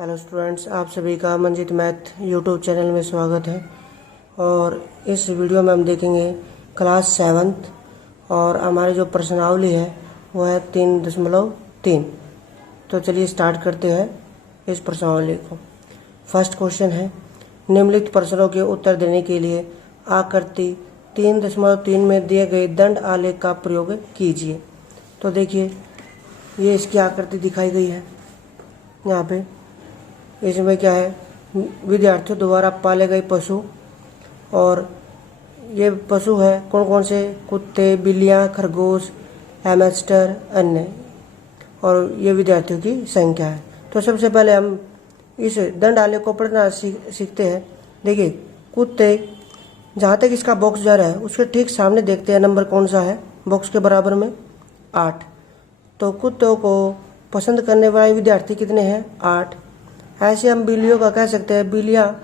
Hello students, आप सभी का मंजित मैथ यूट्यूब चैनल में स्वागत है। और इस वीडियो में हम देखेंगे क्लास 7th और हमारी जो प्रश्नावली है वो है 3.3। तो चलिए स्टार्ट करते हैं इस प्रश्नावली को। फर्स्ट क्वेश्चन है, निम्नलिखित प्रश्नों के उत्तर देने के लिए आकृति 3.3 में दिए गए दंड आलेख का प्रयोग कीजिए। तो देखिए, ये इसकी आकृति दिखाई गई है यहाँ पे। इसमें क्या है, विद्यार्थियों द्वारा पाले गए पशु, और ये पशु है कौन कौन से, कुत्ते, बिल्लियाँ, खरगोश, हैमस्टर, अन्य, और ये विद्यार्थियों की संख्या है। तो सबसे पहले हम इस दंड आलेख को पढ़ना सीखते हैं। देखिए, कुत्ते, जहाँ तक इसका बॉक्स जा रहा है उसके ठीक सामने देखते हैं नंबर कौन सा है बॉक्स के बराबर में, 8। तो कुत्तों को पसंद करने वाले विद्यार्थी कितने हैं, 8। ऐसे हम बिल्लियों का कह सकते हैं, बिल्लियाँ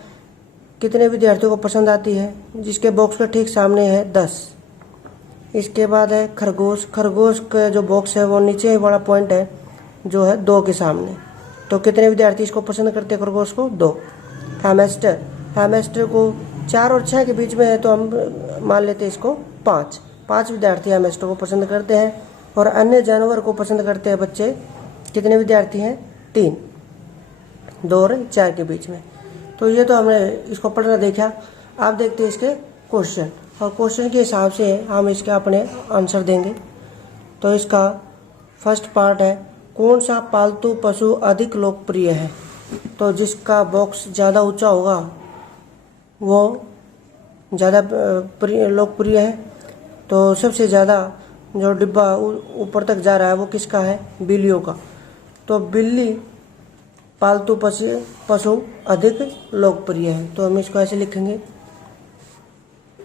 कितने विद्यार्थियों को पसंद आती है, जिसके बॉक्स के ठीक सामने है 10। इसके बाद है खरगोश। खरगोश का जो बॉक्स है वो नीचे वाला पॉइंट है जो है 2 के सामने। तो कितने विद्यार्थी इसको पसंद करते हैं, खरगोश को, 2। हैमस्टर, हैमस्टर को 4 और 6 के बीच में है तो हम मान लेते हैं इसको 5 विद्यार्थी हैमस्टर को पसंद करते हैं। और अन्य जानवर को पसंद करते हैं बच्चे, कितने विद्यार्थी हैं, 3, 2 और 4 के बीच में। तो ये तो हमने इसको पढ़ना देखा। आप देखते हैं इसके क्वेश्चन, और क्वेश्चन के हिसाब से हम इसके अपने आंसर देंगे। तो इसका फर्स्ट पार्ट है, कौन सा पालतू पशु अधिक लोकप्रिय है। तो जिसका बॉक्स ज़्यादा ऊंचा होगा वो ज़्यादा लोकप्रिय है। तो सबसे ज़्यादा जो डिब्बा ऊपर तक जा रहा है वो किसका है, बिल्लियों का। तो बिल्ली पालतू पशु अधिक लोकप्रिय है। तो हम इसको ऐसे लिखेंगे,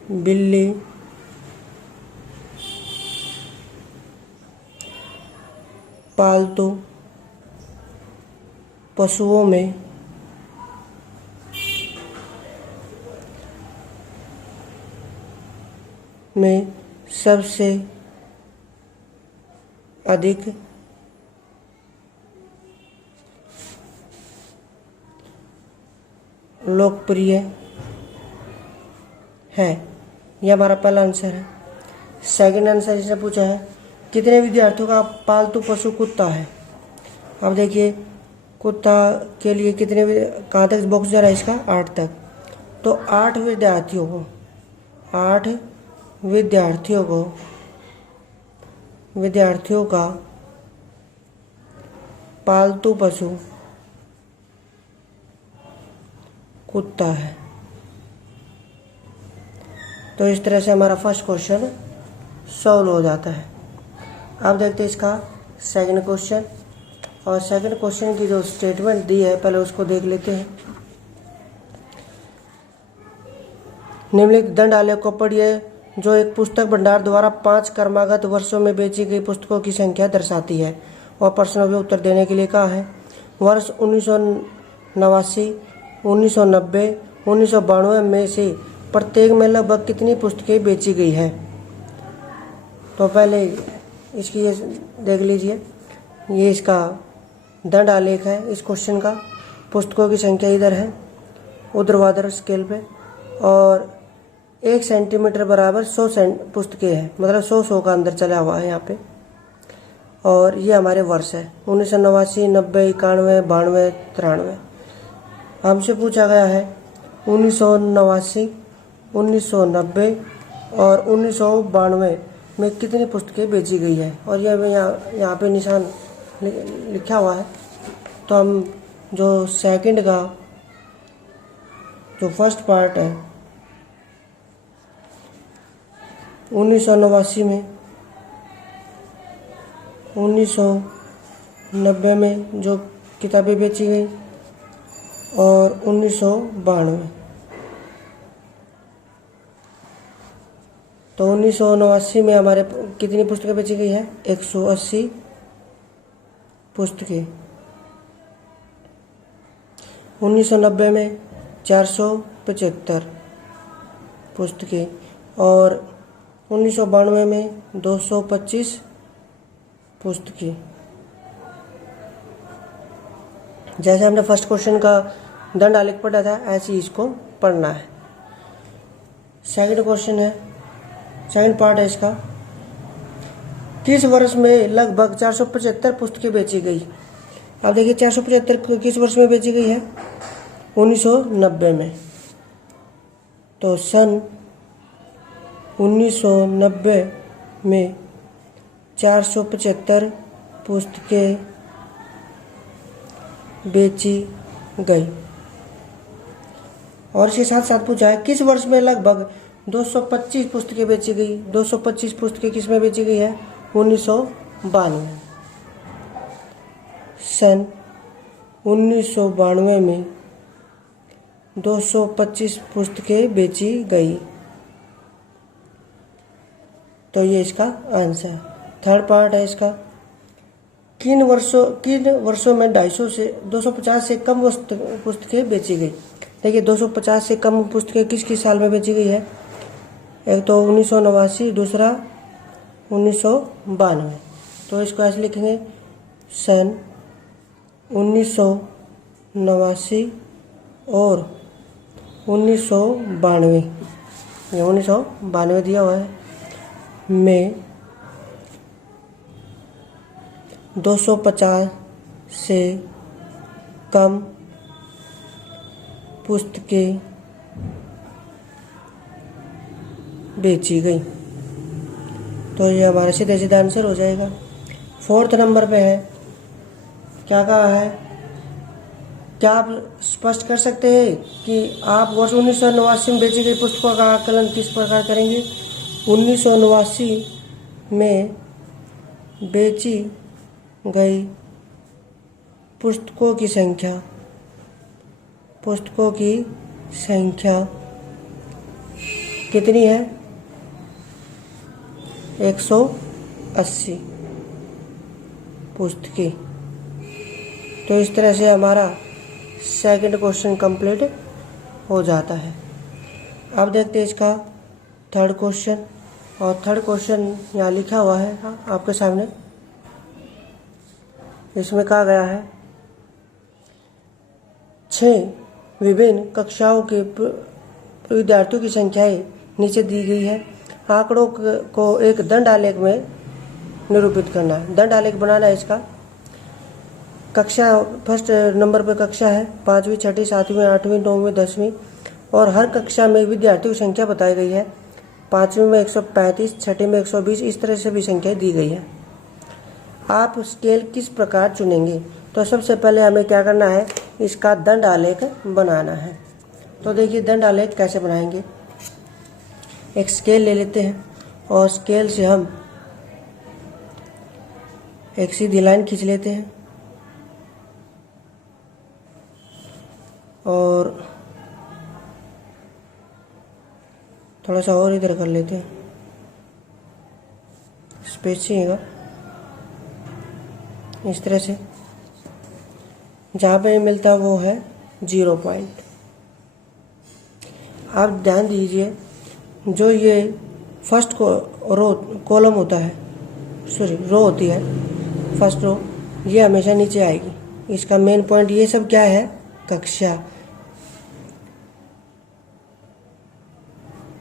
बिल्ली पालतू पशुओं में सबसे अधिक लोकप्रिय है। यह हमारा पहला आंसर है। सेकंड आंसर इसने पूछा है, कितने विद्यार्थियों का पालतू पशु कुत्ता है। अब देखिए, कुत्ता के लिए कितने, कहाँ तक बॉक्स जा रहा है इसका, 8 तक। तो 8 विद्यार्थियों का पालतू पशु कुत्ता है। तो इस तरह से हमारा फर्स्ट क्वेश्चन सॉल्व हो जाता है। अब देखते हैं इसका सेकंड क्वेश्चन। और सेकंड क्वेश्चन की जो स्टेटमेंट दी है पहले उसको देख लेते हैं। निम्नलिखित दंड आलेख को पढ़िए, जो एक पुस्तक भंडार द्वारा 5 क्रमागत वर्षों में बेची गई पुस्तकों की संख्या दर्शाती है। और प्रश्नों के उत्तर देने के लिए कहा है, वर्ष 1989, 1990, 1992 में से प्रत्येक में लगभग कितनी पुस्तकें बेची गई है। तो पहले इसकी ये देख लीजिए, ये इसका दंड आलेख है इस क्वेश्चन का। पुस्तकों की संख्या इधर है ऊर्ध्वाधर स्केल पे, और 1 सेंटीमीटर बराबर 100 पुस्तकें हैं, मतलब 100 का अंदर चला हुआ है यहाँ पे। और ये हमारे वर्ष है 1989, 90, 91, 92, 93। हमसे पूछा गया है 1989, 1990 और 1992 में कितनी पुस्तकें बेची गई है। और ये हमें यहाँ पे निशान लिखा हुआ है। तो हम जो सेकंड का जो फर्स्ट पार्ट है 1989 में, 1990 में जो किताबें बेची गई, और 1992। तो 1989 में हमारे कितनी पुस्तकें बेची गई है, 180 पुस्तकें। 1990 में 475 पुस्तकें, और 1992 में 225 पुस्तकें जैसे हमने फर्स्ट क्वेश्चन का दंड आलेख पढ़ा था, ऐसे ही इसको पढ़ना है। सेकंड क्वेश्चन है, सेकंड पार्ट है इसका, किस वर्ष में लगभग 475 पुस्तकें बेची गई। अब देखिए 475 किस वर्ष में बेची गई है, 1990 में। तो सन 1990 में 475 पुस्तकें बेची गई। और इसके साथ साथ पूछा है किस वर्ष में लगभग 225 पुस्तकें बेची गई। 225 पुस्तकें किस में बेची गई है, 1992। सन 1992 में 225 पुस्तकें बेची गई। तो ये इसका आंसर है। थर्ड पार्ट है इसका, किन वर्षों में 250 से कम पुस्तकें बेची गई। देखिए 250 से कम पुस्तकें किस किस साल में बेची गई है, एक तो 1989, दूसरा 1992। तो इसको ऐसे लिखेंगे, सन 1989 और 1992, ये 1992 दिया हुआ है, में 250 से कम पुस्तकें बेची गई। तो ये हमारा सीधे सीधा आंसर हो जाएगा। फोर्थ नंबर पे है, क्या कहा है, क्या आप स्पष्ट कर सकते हैं कि आप वर्ष 1989 में बेची गई पुस्तकों का आकलन किस प्रकार करेंगे। 1989 में बेची गई पुस्तकों की संख्या कितनी है, 180 पुस्तकें। तो इस तरह से हमारा सेकंड क्वेश्चन कंप्लीट हो जाता है। अब देखते हैं इसका थर्ड क्वेश्चन। और थर्ड क्वेश्चन यहाँ लिखा हुआ है आपके सामने। इसमें कहा गया है 6 विभिन्न कक्षाओं के विद्यार्थियों की संख्याएं नीचे दी गई है। आंकड़ों को एक दंड आलेख में निरूपित करना है। दंड आलेख बनाना है इसका। कक्षा फर्स्ट नंबर पे कक्षा है 5वीं, 6वीं, 7वीं, 8वीं, 9वीं, 10वीं, और हर कक्षा में विद्यार्थियों की संख्या बताई गई है। 5वीं में 135, 6वीं में 120, इस तरह से भी संख्या दी गई है। आप स्केल किस प्रकार चुनेंगे। तो सबसे पहले हमें क्या करना है, इसका दंड आलेख बनाना है। तो देखिए दंड आलेख कैसे बनाएंगे। एक स्केल ले लेते हैं और स्केल से हम एक सीधी लाइन खींच लेते हैं और थोड़ा सा और इधर कर लेते हैं, स्पेसिंग इस तरह से। जहाँ पे मिलता है वो है 0 पॉइंट। आप ध्यान दीजिए, जो ये फर्स्ट कॉलम होता है, रो होती है, फर्स्ट रो, ये हमेशा नीचे आएगी। इसका मेन पॉइंट ये सब क्या है, कक्षा।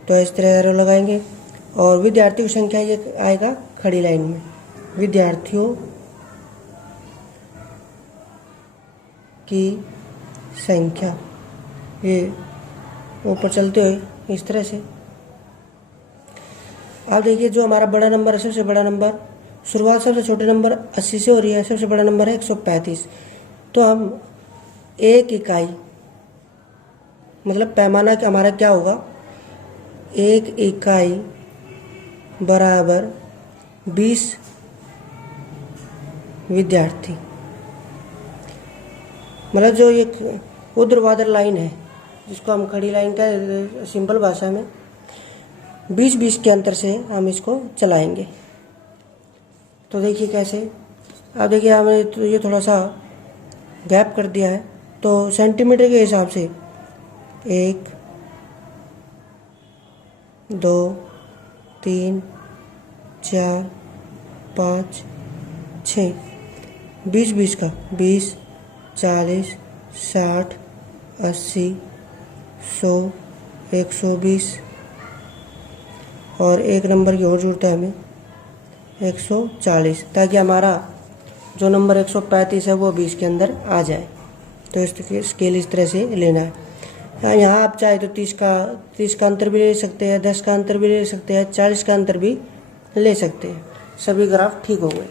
तो इस तरह एरो लगाएंगे और विद्यार्थियों की संख्या ये आएगा खड़ी लाइन में। विद्यार्थियों की संख्या ये ऊपर चलते हुए इस तरह से। आप देखिए जो हमारा बड़ा नंबर है, सबसे बड़ा नंबर, शुरुआत सबसे छोटे नंबर 80 से हो रही है, सबसे बड़ा नंबर है 135। तो हम 1 इकाई, मतलब पैमाना हमारा क्या होगा, 1 इकाई बराबर 20 विद्यार्थी। मतलब जो एक ऊर्ध्वाधर लाइन है, जिसको हम खड़ी लाइन का सिंपल भाषा में 20-20 के अंतर से हम इसको चलाएंगे। तो देखिए कैसे। अब देखिए हमने तो ये थोड़ा सा गैप कर दिया है, तो सेंटीमीटर के हिसाब से 1, 2, 3, 4, 5, 6, 20-20 का 20, 40, 60, 80, 100, 120 और एक नंबर की और जरूरत है हमें 140, ताकि हमारा जो नंबर 135 है वो 20 के अंदर आ जाए। तो इस स्केल इस तरह से लेना है। यहाँ आप चाहे तो 30 का अंतर भी ले सकते हैं, 10 का अंतर भी ले सकते हैं, 40 का अंतर भी ले सकते हैं। सभी ग्राफ ठीक हो गए,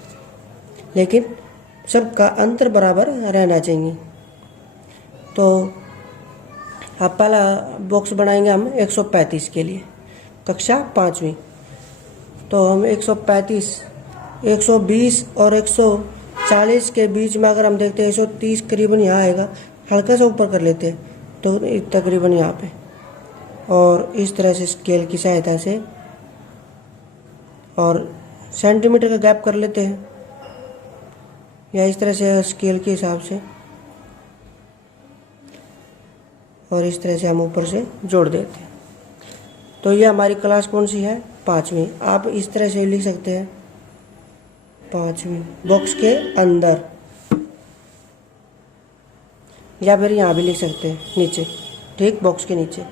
लेकिन सबका अंतर बराबर रहना चाहिए। तो अब पहला बॉक्स बनाएंगे हम 135 के लिए, कक्षा 5वीं। तो हम 135, 120 और 140 के बीच में अगर हम देखते हैं 130 करीबन यहाँ आएगा, हल्का सा ऊपर कर लेते हैं तो तकरीबन यहाँ पे, और इस तरह से स्केल की सहायता से और सेंटीमीटर का गैप कर लेते हैं, या इस तरह से स्केल के हिसाब से, और इस तरह से हम ऊपर से जोड़ देते हैं। तो ये हमारी क्लास कौन सी है? 5वीं। आप इस तरह से लिख सकते हैं 5वीं बॉक्स के अंदर, या फिर यहाँ भी लिख सकते हैं नीचे, ठीक बॉक्स के नीचे।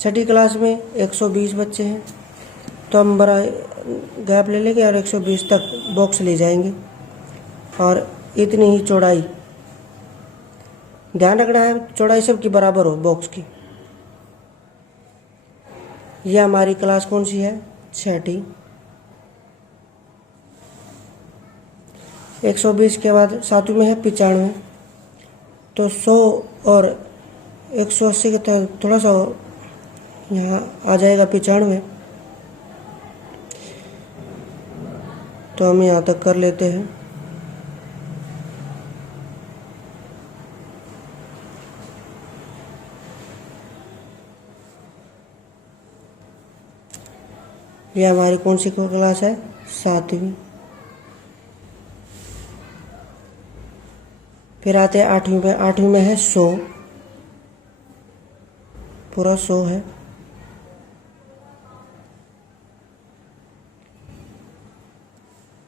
6ठी क्लास में 120 बच्चे हैं, तो हम बड़ा गैप ले लेंगे और 120 तक बॉक्स ले जाएंगे, और इतनी ही चौड़ाई, ध्यान रखना है चौड़ाई सबकी बराबर हो बॉक्स की। यह हमारी क्लास कौन सी है? 6ठी। 120 के बाद 7वीं में है 95, तो 100 और 180 के तहत थोड़ा सा यहाँ आ जाएगा 95, तो हम यहाँ तक कर लेते हैं। ये हमारी कौन सी क्लास है? 7वीं। फिर आते हैं 8वीं में। 8वीं में है 100, पूरा 100 है।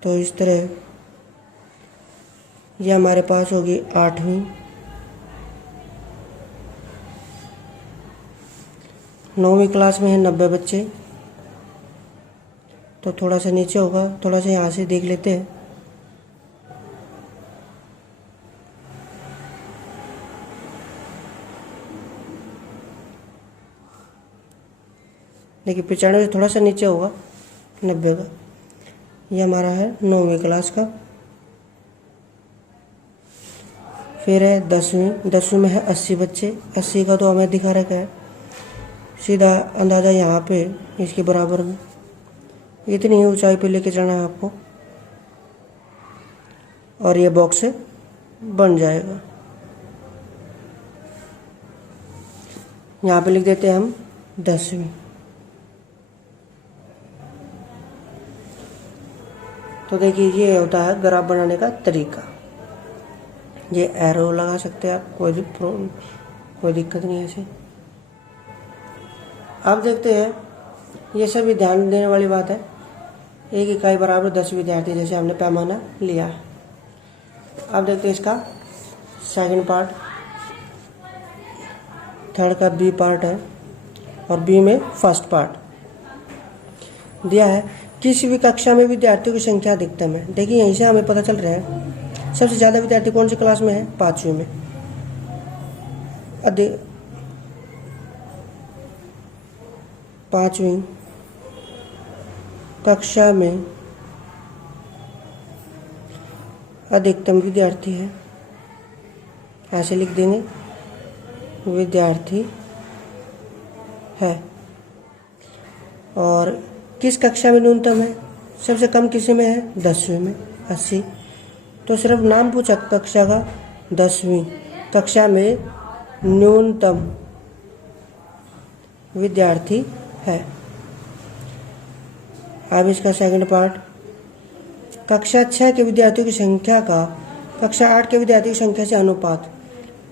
तो इस तरह ये हमारे पास होगी 8वीं। 9वीं क्लास में है 90 बच्चे, तो थोड़ा सा नीचे होगा, थोड़ा सा यहाँ से देख लेते हैं। देखिए 95 से थोड़ा सा नीचे होगा 90 का। ये हमारा है 9वीं क्लास का। फिर है 10वीं। 10वीं में है 80 बच्चे। 80 का तो हमें दिखा रखा है, सीधा अंदाज़ा यहाँ पे इसके बराबर में, इतनी ही ऊंचाई पे लेके चलना है आपको, और ये बॉक्स बन जाएगा। यहाँ पे लिख देते हैं हम 10वीं। तो देखिए ये होता है ग्राफ बनाने का तरीका। ये एरो लगा सकते हैं आप, कोई दिक्कत नहीं है इसे। अब देखते हैं, ये सभी ध्यान देने वाली बात है, एक इकाई बराबर 10 विद्यार्थी, जैसे हमने पैमाना लिया है। अब देखते हैं इसका सेकंड पार्ट। थर्ड का बी पार्ट है, और बी में फर्स्ट पार्ट दिया है। किसी भी कक्षा में विद्यार्थियों की संख्या अधिकतम है। देखिए यहीं से हमें पता चल रहा है सबसे ज़्यादा विद्यार्थी कौन सी क्लास में है? 5वीं में। 5वीं कक्षा में अधिकतम विद्यार्थी है, ऐसे लिख देंगे, विद्यार्थी है। और किस कक्षा में न्यूनतम है? सबसे कम किसी में है? 10वीं में 80। तो सिर्फ नाम पूछा कक्षा का, 10वीं कक्षा में न्यूनतम विद्यार्थी है। अब इसका सेकंड पार्ट, कक्षा 6 के विद्यार्थियों की संख्या का कक्षा 8 के विद्यार्थियों की संख्या से अनुपात।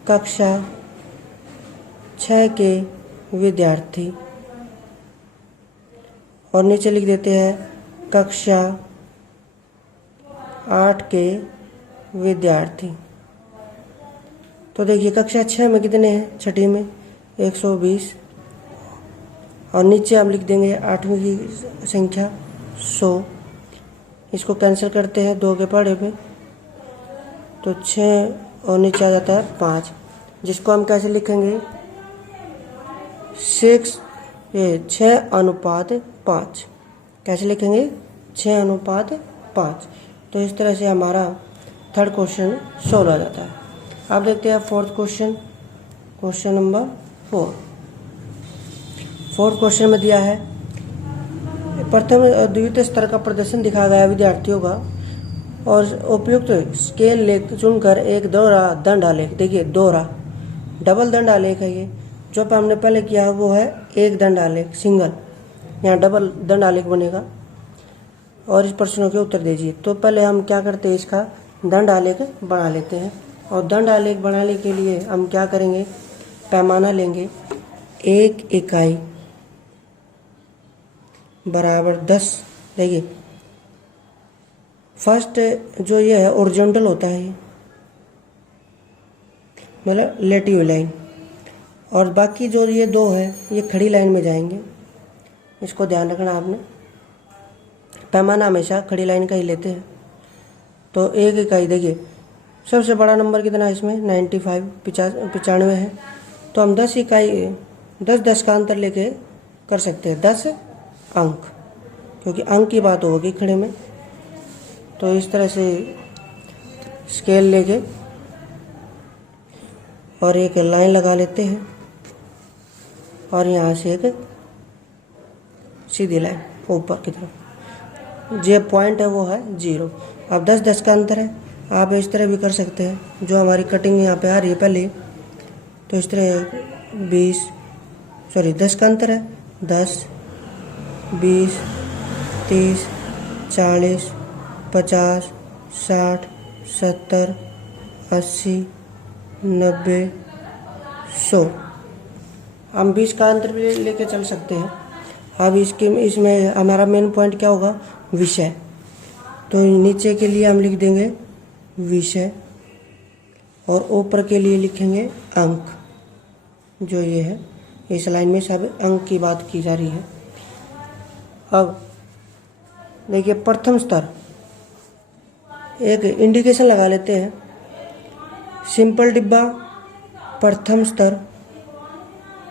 कक्षा 6 के विद्यार्थी, और नीचे लिख देते हैं कक्षा 8 के विद्यार्थी। तो देखिए कक्षा 6 में कितने हैं, छठी में 120, और नीचे हम लिख देंगे 8वीं की संख्या 100। इसको कैंसिल करते हैं 2 के पहाड़े पे, तो 6 और नीचे आ जाता है 5, जिसको हम कैसे लिखेंगे 6:5। कैसे लिखेंगे 6:5। तो इस तरह से हमारा थर्ड क्वेश्चन सॉल्व हो जाता है। अब देखते हैं fourth question, question number 4। Fourth question में दिया है प्रथम और द्वितीय स्तर का प्रदर्शन दिखाया गया विद्यार्थियों का और उपयुक्त स्केल लेख चुनकर एक दोहरा दंड आलेख। देखिए दोहरा, डबल दंड आलेख है ये, जो हमने पहले किया वो है एक दंड आलेख सिंगल, यहाँ डबल दंड आलेख बनेगा। और इस प्रश्नों के उत्तर दीजिए। तो पहले हम क्या करते हैं, इसका दंड आलेख बना लेते हैं। और दंड आलेख बनाने के लिए हम क्या करेंगे, पैमाना लेंगे 1 इकाई बराबर 10। देखिए फर्स्ट जो ये है ओरिजेंटल होता है, ये मतलब लेटी लाइन, और बाकी जो ये 2 है ये खड़ी लाइन में जाएंगे। इसको ध्यान रखना आपने, पैमाना हमेशा खड़ी लाइन का ही लेते हैं। तो 1 इकाई, देखिए सबसे बड़ा नंबर कितना है इसमें 95, 95 है। तो हम 10 इकाई 10 का अंतर लेके कर सकते हैं 10 अंक, क्योंकि अंक की बात होगी खड़े में। तो इस तरह से स्केल लेके और एक लाइन लगा लेते हैं और यहाँ से एक सीधी लाइन ऊपर की तरफ। जो पॉइंट है वो है 0। अब 10 का अंतर है, आप इस तरह भी कर सकते हैं। जो हमारी कटिंग यहाँ पे आ रही है पहले, तो इस तरह 10 का अंतर है, 10, 20, 30, 40, 50, 60, 70, 80, 90, 100। हम 20 का अंतर भी लेके चल सकते हैं। अब इसमें हमारा मेन पॉइंट क्या होगा, विषय। तो नीचे के लिए हम लिख देंगे विषय और ऊपर के लिए लिखेंगे अंक। जो ये है इस लाइन में सब अंक की बात की जा रही है। अब देखिए प्रथम स्तर, एक इंडिकेशन लगा लेते हैं, सिंपल डिब्बा प्रथम स्तर,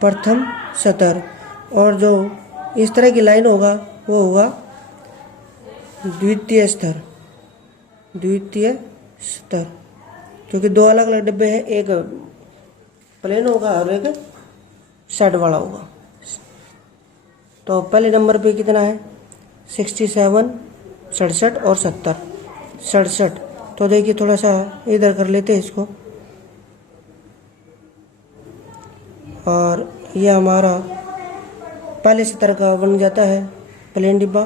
प्रथम स्तर, और जो इस तरह की लाइन होगा वो होगा द्वितीय स्तर, द्वितीय स्तर, क्योंकि 2 अलग अलग डिब्बे हैं, एक प्लेन होगा और एक शेड वाला होगा। तो पहले नंबर पे कितना है 67, 67 और 70, 67। तो देखिए थोड़ा सा इधर कर लेते हैं इसको, और ये हमारा पहले स्तर का बन जाता है प्लेन डिब्बा।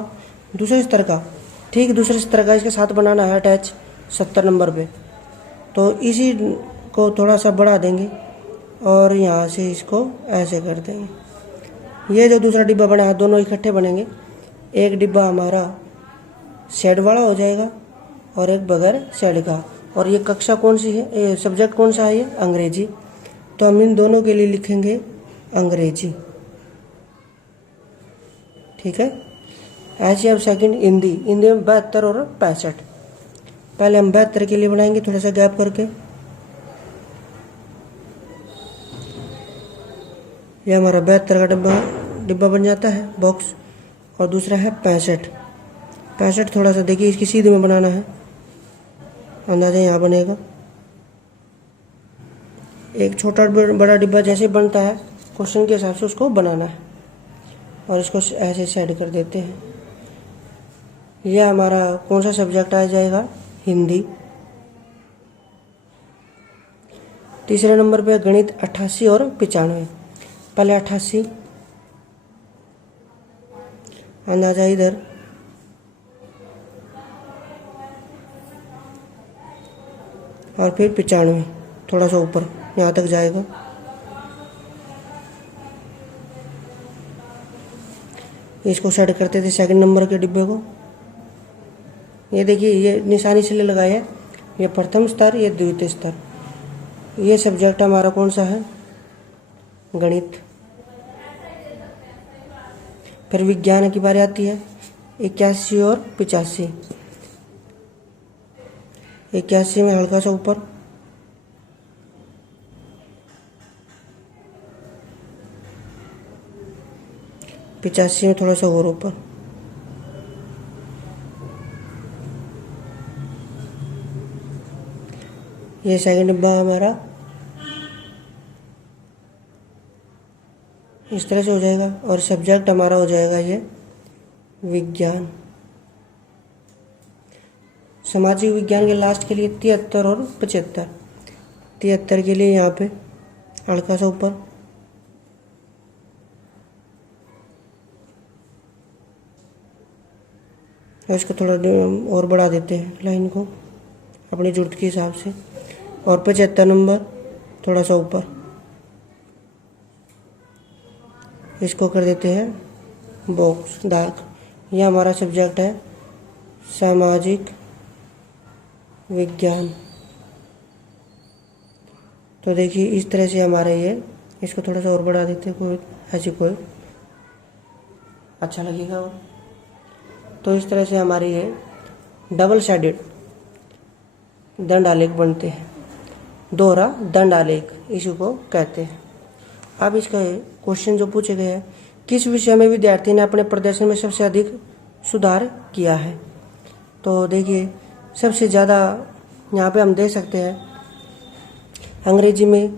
दूसरे स्तर का, ठीक दूसरे स्तर का इसके साथ बनाना है अटैच 70 नंबर पे। तो इसी को थोड़ा सा बढ़ा देंगे और यहाँ से इसको ऐसे कर देंगे। ये जो दूसरा डिब्बा बना है दोनों इकट्ठे बनेंगे। एक डिब्बा हमारा शेड वाला हो जाएगा और एक बगैर शेड का। और ये कक्षा कौन सी है, ये सब्जेक्ट कौन सा है, ये अंग्रेजी। तो हम इन दोनों के लिए लिखेंगे अंग्रेजी, ठीक है। ऐसे अब सेकंड हिंदी, हिंदी में 72 और 65। पहले हम 72 के लिए बनाएंगे थोड़ा सा गैप करके। ये हमारा 72 का डिब्बा बन जाता है बॉक्स। और दूसरा है 65, 65 थोड़ा सा देखिए इसकी सीधी में बनाना है, अंदाजा यहाँ बनेगा। एक छोटा बड़ा डिब्बा जैसे बनता है क्वेश्चन के हिसाब से उसको बनाना है और इसको ऐसे सेट कर देते हैं। यह हमारा कौन सा सब्जेक्ट आ जाएगा, हिंदी। तीसरे नंबर पे गणित 88 और 95। पहले 88, अंदाजा इधर, और फिर 95 थोड़ा सा ऊपर यहाँ तक जाएगा। इसको सेट करते थे सेकंड नंबर के डिब्बे को। ये देखिए ये निशानी से लगाया है, ये प्रथम स्तर, ये द्वितीय स्तर। ये सब्जेक्ट हमारा कौन सा है? गणित। फिर विज्ञान की बारी आती है। 81 और 85। 81 में हल्का सा ऊपर, 85 में थोड़ा सा और ऊपर। ये सेकंड डिब्बा हमारा इस तरह से हो जाएगा और सब्जेक्ट हमारा हो जाएगा ये विज्ञान। सामाजिक विज्ञान के लास्ट के लिए 73 और 75। 73 के लिए यहाँ पे हल्का सा ऊपर, इसको थोड़ा और बढ़ा देते हैं लाइन को अपनी जरूरत के हिसाब से, और 75 नंबर थोड़ा सा ऊपर, इसको कर देते हैं बॉक्स डार्क। यह हमारा सब्जेक्ट है सामाजिक विज्ञान। तो देखिए इस तरह से हमारा ये, इसको थोड़ा सा और बढ़ा देते हैं, कोई ऐसी कोई अच्छा लगेगा। और तो इस तरह से हमारी ये डबल साइडेड दंड आलेख बनते हैं, दोहरा दंड आलेख इसी को कहते हैं। अब इसका क्वेश्चन जो पूछे गए हैं, किस विषय में विद्यार्थी ने अपने प्रदर्शन में सबसे अधिक सुधार किया है? तो देखिए सबसे ज़्यादा यहाँ पे हम देख सकते हैं अंग्रेजी में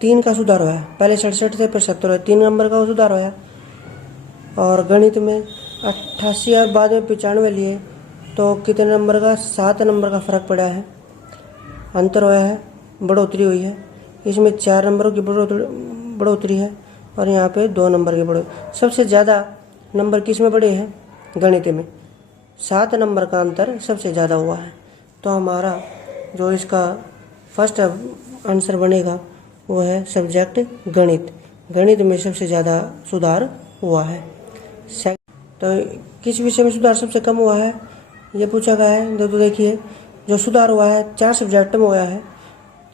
3 का सुधार हुआ है, पहले 67 से फिर 70 है, 3 नंबर का सुधार हुआ है। और गणित में 88 और बाद में 95 लिए तो कितने नंबर का? 7 नंबर का फर्क पड़ा है, अंतर हुआ है, बढ़ोतरी हुई है। इसमें 4 नंबरों की बढ़ोतरी है और यहाँ पे 2 नंबर की बढ़ोतरी। सबसे ज़्यादा नंबर किस में बढ़े हैं? गणित में 7 नंबर का अंतर सबसे ज़्यादा हुआ है। तो हमारा जो इसका फर्स्ट आंसर बनेगा वो है सब्जेक्ट गणित। गणित में सबसे ज़्यादा सुधार हुआ है। तो किस विषय में सुधार सबसे कम हुआ है ये पूछा गया है। तो देखिए जो सुधार हुआ है 4 सब्जेक्ट में हुआ है,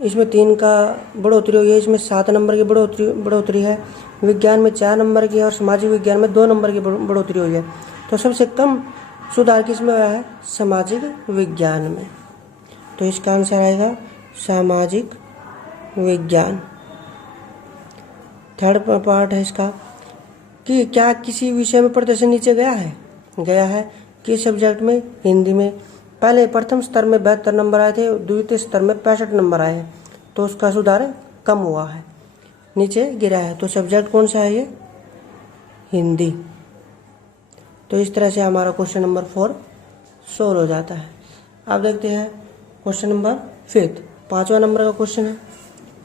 इसमें 3 का बढ़ोतरी हुई है, इसमें 7 नंबर की बढ़ोतरी है, विज्ञान में 4 नंबर की और सामाजिक विज्ञान में 2 नंबर की बढ़ोतरी हुई है। तो सबसे कम सुधार किस में हुआ है? सामाजिक विज्ञान में। तो इसका आंसर आएगा सामाजिक विज्ञान। थर्ड पार्ट है इसका कि क्या किसी विषय में प्रदर्शन नीचे गया है? किस सब्जेक्ट में? हिंदी में। पहले प्रथम स्तर में 72 नंबर आए थे, द्वितीय स्तर में 65 नंबर आए हैं, तो उसका सुधार कम हुआ है, नीचे गिरा है। तो सब्जेक्ट कौन सा है ये? हिंदी। तो इस तरह से हमारा क्वेश्चन नंबर 4 सोल्व हो जाता है। अब देखते हैं क्वेश्चन नंबर 5, 5वां नंबर का क्वेश्चन है।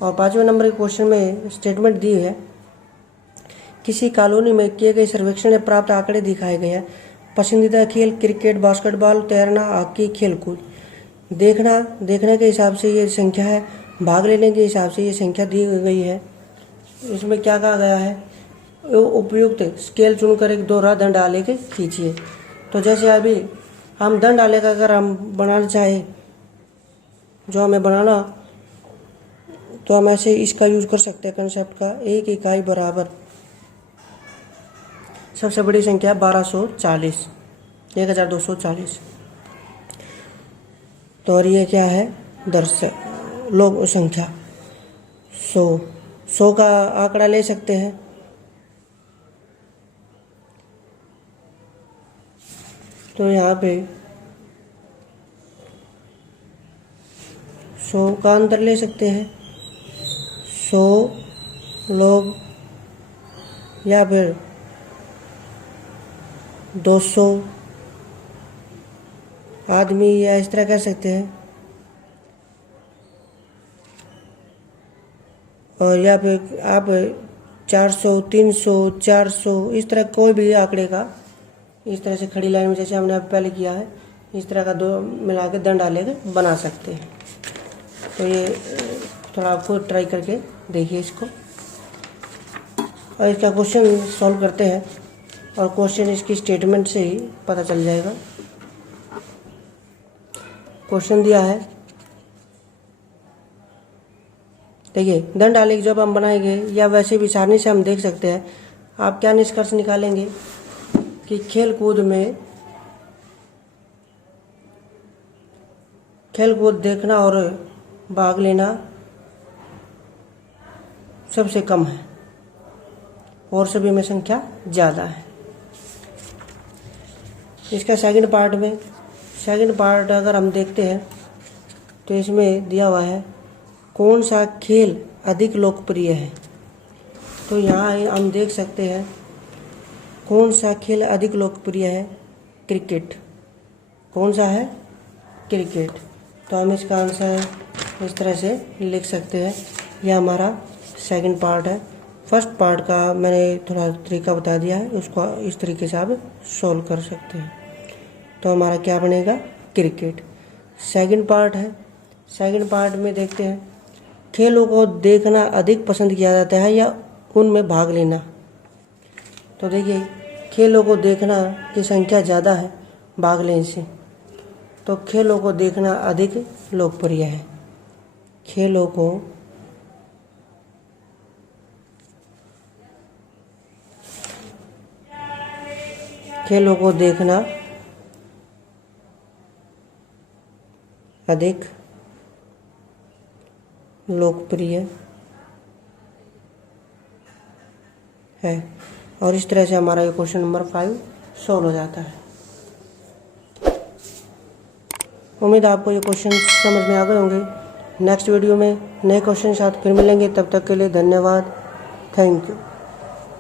और 5वें नंबर के क्वेश्चन में स्टेटमेंट दी है, किसी कॉलोनी में किए गए सर्वेक्षण में प्राप्त आंकड़े दिखाए गए हैं। पसंदीदा खेल क्रिकेट, बास्केटबॉल, तैरना, हॉकी, खेलकूद। देखने के हिसाब से ये संख्या है, भाग लेने के हिसाब से ये संख्या दी गई है। इसमें क्या कहा गया है? उपयुक्त स्केल चुनकर एक दोहरा दंड आलेख खींचिए। तो जैसे अभी हम दंड आलेख अगर हम बनाना चाहें, जो हमें बनाना, तो हम ऐसे इसका यूज कर सकते हैं कंसेप्ट का। एक इकाई बराबर सबसे बड़ी संख्या 1240, 1240। तो और ये क्या है? लोग संख्या 100 का आंकड़ा ले सकते हैं। तो यहाँ पे 100 का अंतर ले सकते हैं। 100 लोग या फिर 200 आदमी, या इस तरह कर सकते हैं। और या फिर आप 400, 300, 400 इस तरह कोई भी आंकड़े का इस तरह से खड़ी लाइन में, जैसे हमने पहले किया है, इस तरह का 2 मिला के दंड आलेख बना सकते हैं। तो ये थोड़ा आपको ट्राई करके देखिए इसको, और इसका क्वेश्चन सॉल्व करते हैं। और क्वेश्चन इसकी स्टेटमेंट से ही पता चल जाएगा। क्वेश्चन दिया है देखिए दंड आलेख जब हम बनाएंगे या वैसे भी सारणी से हम देख सकते हैं, आप क्या निष्कर्ष निकालेंगे कि खेल कूद देखना और भाग लेना सबसे कम है और सभी में संख्या ज़्यादा है। इसका सेकंड पार्ट अगर हम देखते हैं तो इसमें दिया हुआ है कौन सा खेल अधिक लोकप्रिय है। तो यहाँ हम देख सकते हैं कौन सा खेल अधिक लोकप्रिय है, क्रिकेट। कौन सा है? क्रिकेट। तो हम इसका आंसर इस तरह से लिख सकते हैं। यह हमारा सेकंड पार्ट है। फर्स्ट पार्ट का मैंने थोड़ा तरीका बता दिया है, उसको इस तरीके से आप सॉल्व कर सकते हैं। तो हमारा क्या बनेगा? क्रिकेट। सेकंड पार्ट है, सेकंड पार्ट में देखते हैं खेलों को देखना अधिक पसंद किया जाता है या उनमें भाग लेना। तो देखिए खेलों को देखना की संख्या ज़्यादा है भाग लेने से, तो खेलों को देखना अधिक लोकप्रिय है। खेलों को देखना अधिक लोकप्रिय है। और इस तरह से हमारा ये क्वेश्चन नंबर 5 सॉल्व हो जाता है। उम्मीद है आपको ये क्वेश्चन समझ में आ गए होंगे। नेक्स्ट वीडियो में नए क्वेश्चन के साथ फिर मिलेंगे। तब तक के लिए धन्यवाद। Thank you.